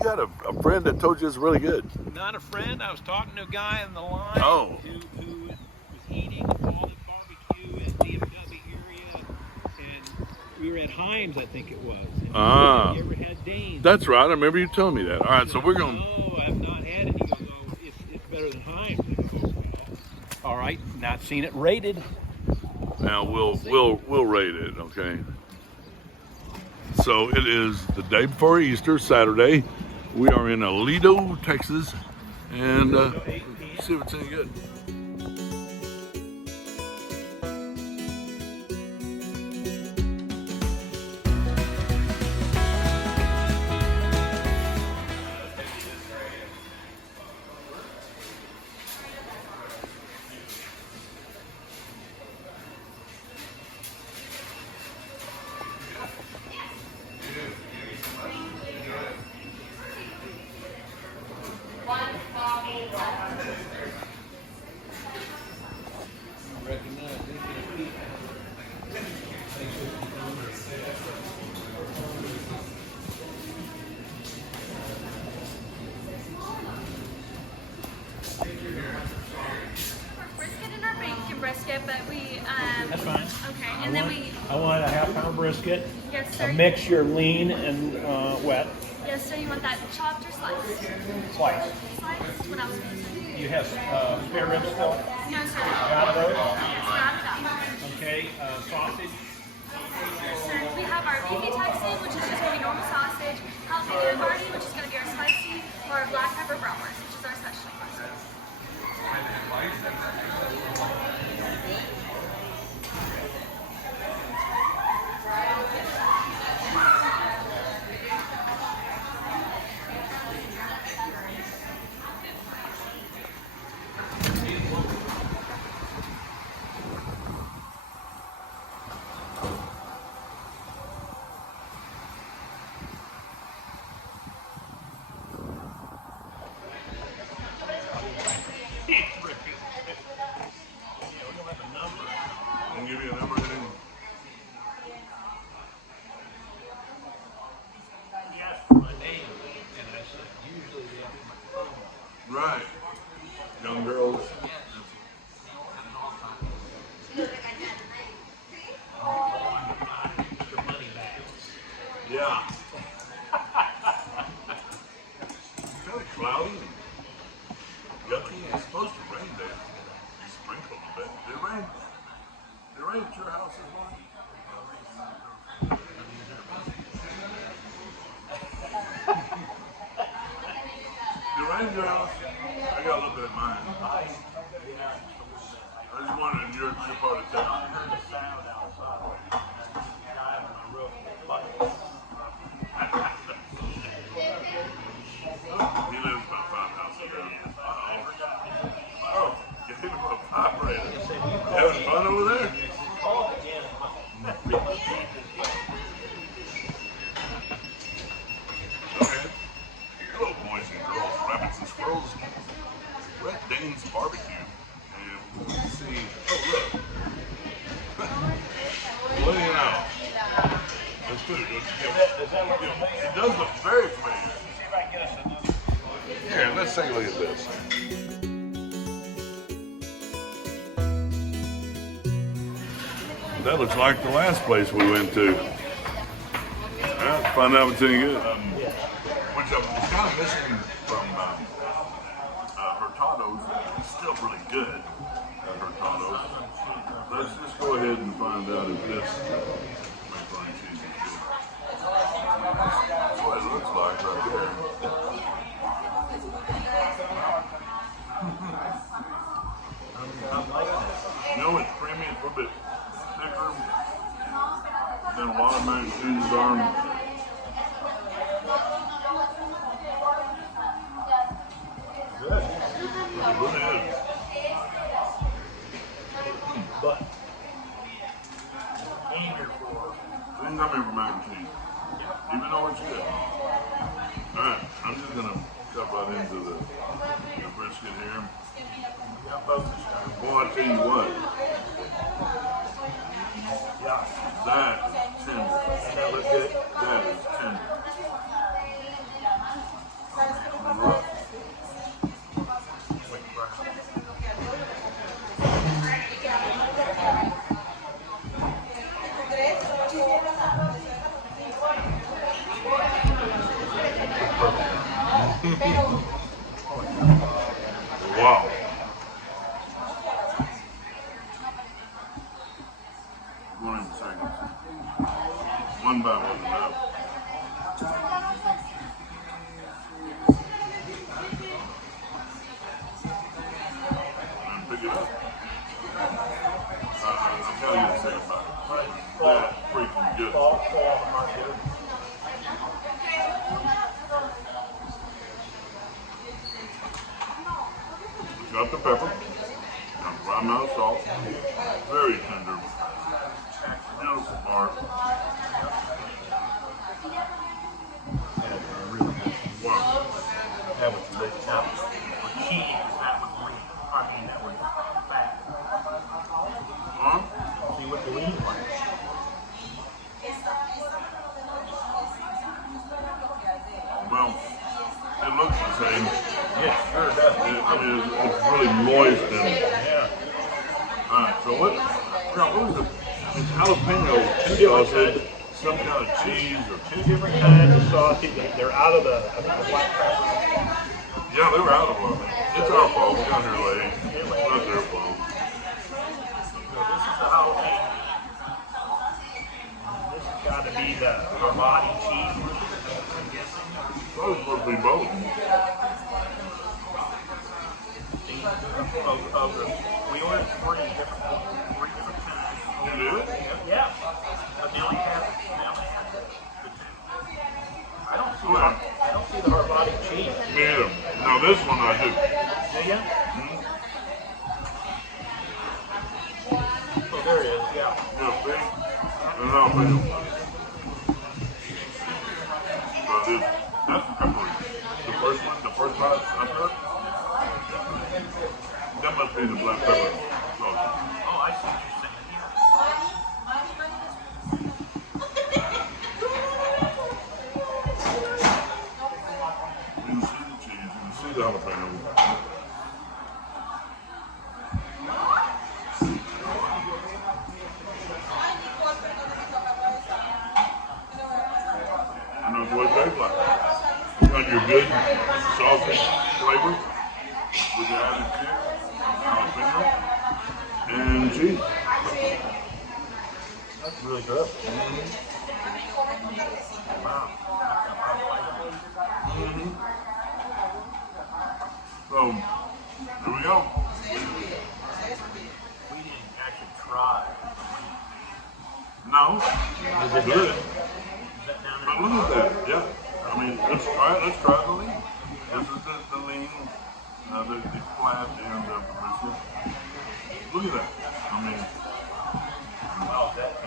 you had a friend that told you it's really good. Not a friend. I was talking to a guy in the line who was eating all the barbecue in the DFW area, and we were at Hines, I think it was. And Ah. you ever had Dayne? That's right. I remember you telling me that. All right, so we're going. No, I have not had it. He goes, oh, it's better than Hines. I go, all right, not seen it rated. Now we'll rate it, okay? So it is the day before Easter, Saturday. We are in Aledo, Texas, and see if it's any good. Brisket, but we That's fine. Okay, and then I want a half-pound brisket. Yes, sir. A mixture, lean and wet. Yes, sir. You want that chopped or sliced? Slice. Sliced. What else? You have spare ribs still? No, sir. Got those? Yes, got it up. Okay, sausage. Yes, sir. We have our beefy Texan, which is just going to be normal sausage, jalapeno party, which is going to be our spicy, or our black pepper bratwurst, which is our special. I'll give you a number. He asked for my name, and I said, usually they have my phone. Right. Young girls. Your money back. Yeah. It's kind of cloudy and yucky. It's supposed to rain there. Sprinkle a bit. Did it rain? Did it rain at your house this morning? Did it rain at your house? I got a little bit of mine. I just wanted in your part of town. He lives about 5 houses down. Oh, you hit him a vibrator. You having fun over there? Okay. Hello, boys and girls, rabbits and squirrels. We're at Dayne's BBQ, and we're going to see. Oh, look. What do you know? Let's do it. It does look very familiar. Here, let's take a look at this. That looks like the last place we went to. Let's find out if it's any good. Which I was kind of missing from Hurtado's. It's still really good at Hurtado's. Let's just go ahead and find out if this macaroni and cheese is good. That's what it looks like right there. You know, it's creamy, it's a little bit thicker than a lot of mac and cheeses are. Good. It really is. But Didn't come here for mac and cheese. Even though it's good. Alright, I'm just gonna cut right into the brisket here. Boy, I tell you what. That is tender. that looks good. That is tender. One bite wasn't enough. And pick it up. I'm telling you to say about it. That freaking good. Got the pepper. Got the right amount of salt. Very tender. Beautiful bark. Wow. That was delicious. Now, for cheese, that was green. I mean, that was fat. Huh? See what the lean was. Well, it looks the same. Yeah, sure does. I mean, it's really moist and. Yeah. Alright, so what is it? It's jalapeno sausage, some kind of cheese or. Two different kinds of sausage. They're out of the black pepper. Yeah, they were out of it. It's our fault. We got here late. It's not their fault. So this is the jalapeno. This has got to be the Armani cheese, I'm guessing. Those supposed to be both. We ordered three different kinds. You did? Yeah. But they only have the two. I don't see the Armani cheese. Me either. Now this one I do. Do you? Hmm? Oh, there it is. Yeah. Yeah, see? And jalapeno. But that's peppery. The first one, the first bite, that's it. That must be the black pepper sausage. Oh, I see what you're saying here. You can see the cheese, you can see the jalapeno. And that's what it tastes like. You got your good sausage flavor with the added cheese, jalapeno, and cheese. That's really good. Wow. So, here we go. We didn't actually try. No, Is it's it good. Is that down But there? look at that, yeah. I mean, let's try it. Let's try the lean. This is the lean, the flat and the brisket. Look at that. I mean, Wow, that's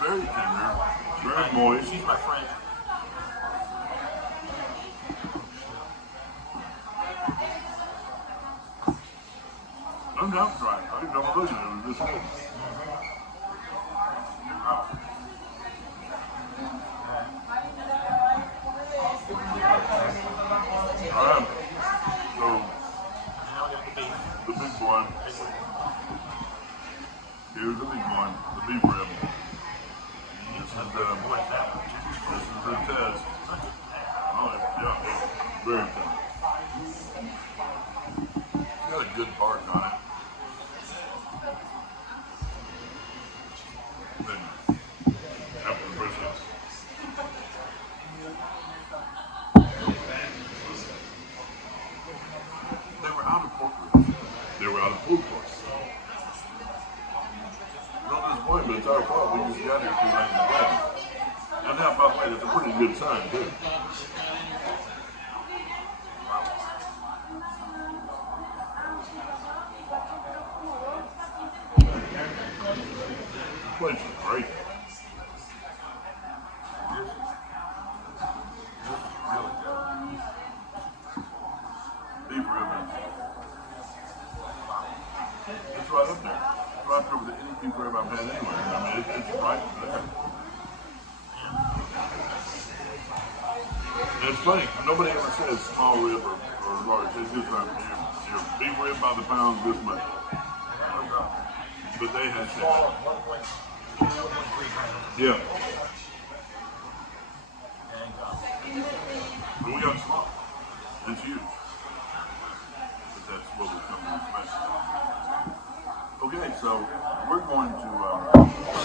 very tender, very moist. She's my friend. I'm down to try it. I think I'm looking at it. It was this good. All right. So, Now we got the beef. the big boy. Here's the big boy, the beef rib. This is the test. Oh, yeah, it's very tender. It's got a good bark on it. Then, after the brisket. They were out of pork ribs. They were out of food course. Not disappointed, but it's our fault. We just got here too late in the day. And that, by the way, that's a pretty good sign, too. This place is great. Really good. Beef rib. It's right up there. It's right up there with any beef rib I've had anywhere. I mean, it's right there. And it's funny, nobody ever says small rib or large. It's just like your beef rib by the pound this much. But they had that. 1.2, 1.3 grams. Yeah. And But we got small. It's huge. But that's what we're coming to expect. Okay, so we're going to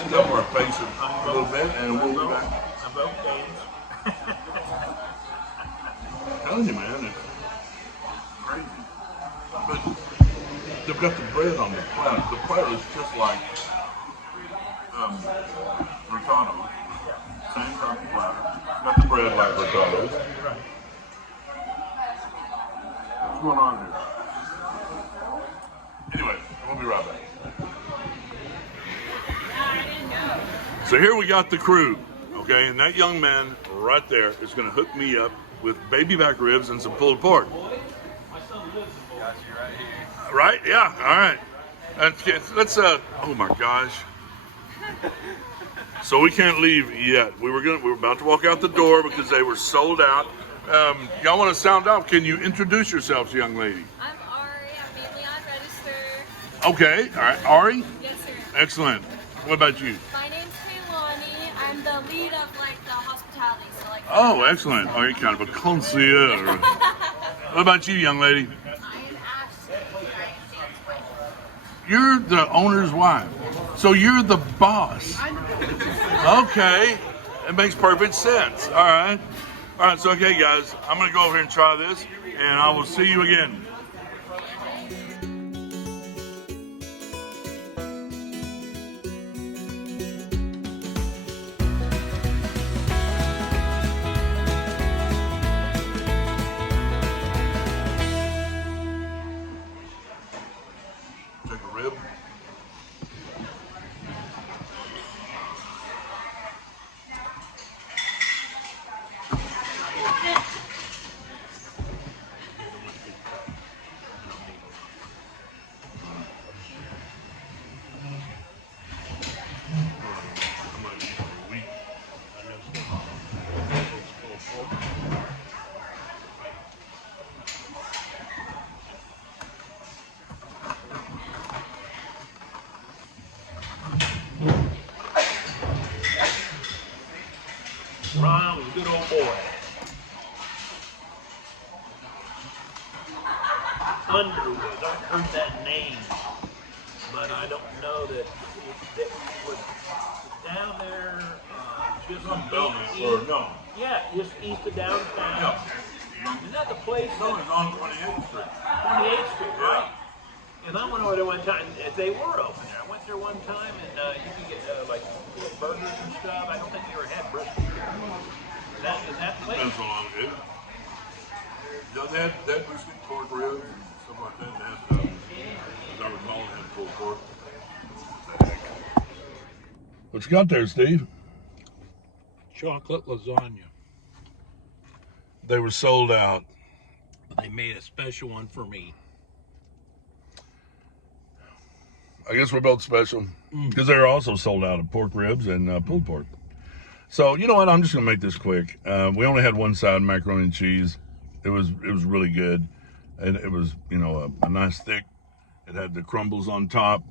stuff our face a little bit, and we'll be back. I'm telling you, man, it's crazy. But they've got the bread on the platter. The platter is just like Hurtado's. Same type of platter. Got the bread like Hurtado's. What's going on here? Anyway, we'll be right back. So here we got the crew, okay, and that young man right there is going to hook me up with baby back ribs and some pulled pork. My son lives in Got you right here. Right? Yeah. All right. Let's. Oh my gosh. So we can't leave yet. We were about to walk out the door because they were sold out. Y'all want to sound off? Can you introduce yourselves, young lady? I'm Ari. I'm mainly on register. Okay. All right. Ari? Yes, sir. Excellent. What about you? My name's Kaylani. I'm the lead of the hospitality. So Oh, excellent. Oh, you're kind of a concierge. What about you, young lady? I am Ashley. I am Dan's wife. You're the owner's wife. So you're the boss. Okay. It makes perfect sense. All right. All right. So, okay, guys, I'm going to go over here and try this, and I will see you again. Take a rib. Ron was a good old boy. Underwood, I've heard that name, but I don't know that it was down there, just No. yeah, just east of downtown. Isn't that the place? No, it's on 28th Street. 28th Street, right? And I went over there one time. They were open there. I went there one time, and you could get like burgers and stuff. I don't think you ever had brisket. Is that place? Depends on it. Yeah, they had brisket, pork ribs, and stuff like that. They had, as I recall, they had pulled pork. What you got there, Steve? Chocolate lasagna. They were sold out. They made a special one for me. I guess we're both special because they're also sold out of pork ribs and pulled pork. So you know what? I'm just gonna make this quick. We only had one side, macaroni and cheese. It was really good, and it was a nice thick. It had the crumbles on top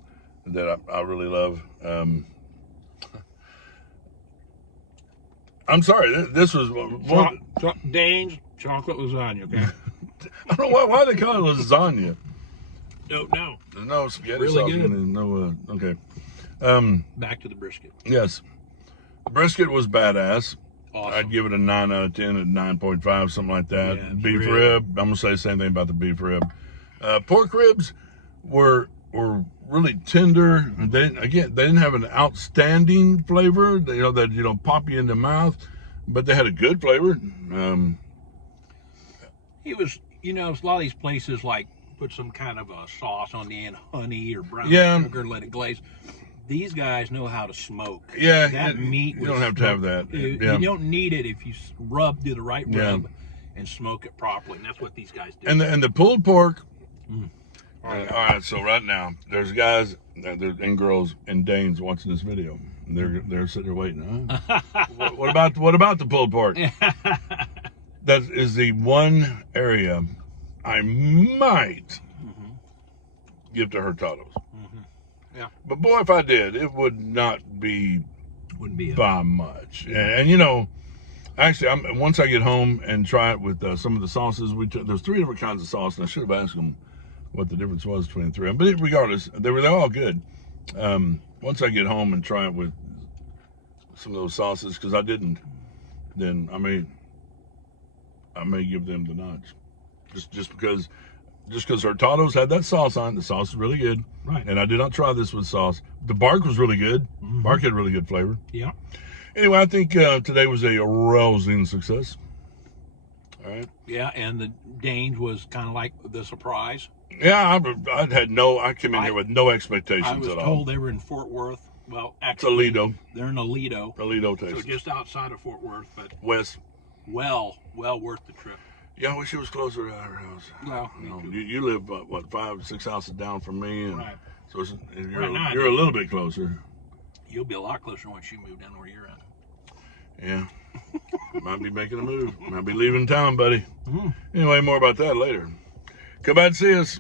that I really love. I'm sorry. This was Dayne's chocolate lasagna. Okay. I don't know why they call it lasagna. Don't know. There's no spaghetti Really sauce. good. No. Okay. Back to the brisket. Yes. Brisket was badass. Awesome. I'd give it a 9 out of 10 at 9.5, something like that. Yeah, Beef rib, I'm going to say the same thing about the beef rib. Pork ribs were really tender. They didn't have an outstanding flavor, that pop you in the mouth, but they had a good flavor. He was, a lot of these places like put some kind of a sauce on the end, honey or brown sugar, let it glaze. These guys know how to smoke. Yeah, that meat. You don't have to have that. You don't need it if you do the right rub and smoke it properly. And that's what these guys do. And the pulled pork. All right, so right now there's guys and girls in Dayne's watching this video. They're sitting there waiting. Huh? What about the pulled pork? That is the one area I might give to Hurtado's. Yeah. But boy, if I did, it would not be by much. And actually, once I get home and try it with some of the sauces, there's 3 different kinds of sauce, and I should have asked them what the difference was between the 3. But regardless, they're all good. Once I get home and try it with some of those sauces, because I didn't, then I may give them the nudge. Just because Hurtado's had that sauce on it. The sauce is really good. Right. And I did not try this with sauce. The bark was really good. Mm-hmm. Bark had really good flavor. Yeah. Anyway, I think today was a rousing success. All right. Yeah, and the Dayne's was kind of like the surprise. Yeah, I came in here with no expectations I was at all. told they were in Fort Worth. Well, actually, Toledo. They're in Aledo, Texas. so just outside of Fort Worth, but West. well worth the trip. Yeah, I wish it was closer to our house. Well, You live what 5-6 houses down from me, and right. so you're Right now, a little bit closer. You'll be a lot closer once you move down where you're at. Yeah, might be making a move. Might be leaving town, buddy. Mm-hmm. Anyway, more about that later. Come out and see us.